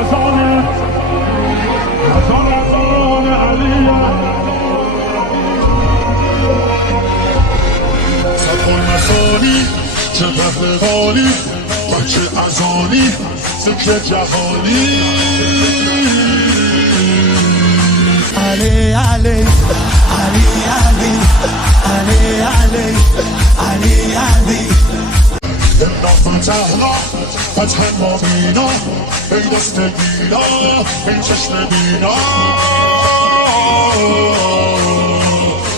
اذان علیه صدقال مسانی چه پهلوانی بچه ازانی ذکر جهانی علی علی علی علی علی علی علی علی انا فتحنا فتح مبینا این دست بینا این چشم بینا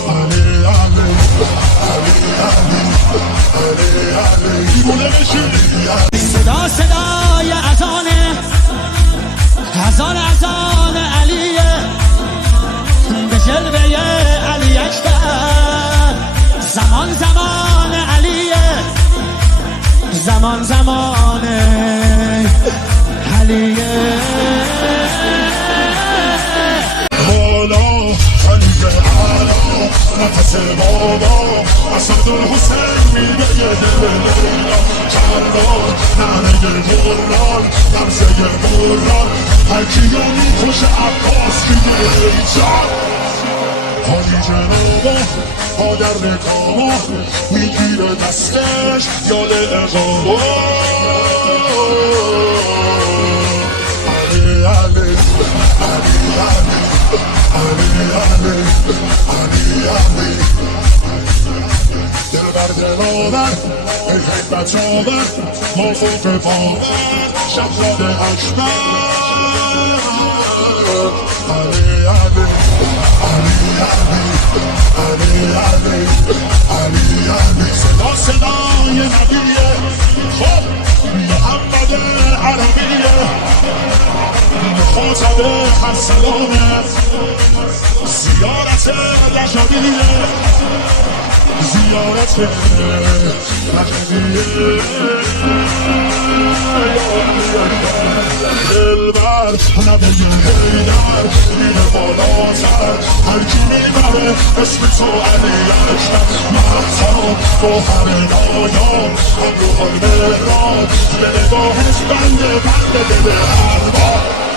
علی علی علی علی علی علی دیوونه بشی صدا صدای اذان علیه به جلوه علی اکبر زمان زمان علیه زمان زمان علیه بالا علی علا نفس بابا اسد الحسین میگه دل لیلا کربلا نعره قرآن نمزه قرآن هر کیو میکشه عباس میگه ریچان حاجی جنابا پادر نکاما میگیره دستش یال اقاما علی علی علی علی علی علی علی دل بر دلاور ای حکمت آور ما فوق باور شهزاد اکبر علی علی علی علی علی علی علی صدا صدای نبیه خب محمد عربیه مخاطب هر سلامه زیارت رجبیه زیارت رجبیه دلبر نبه حیدر میره بالاتر هر کی میبره اسم تو علی اکبر مهتاب گوهر نایاب هم روح المهراب به نگاهش بنده دل ارباب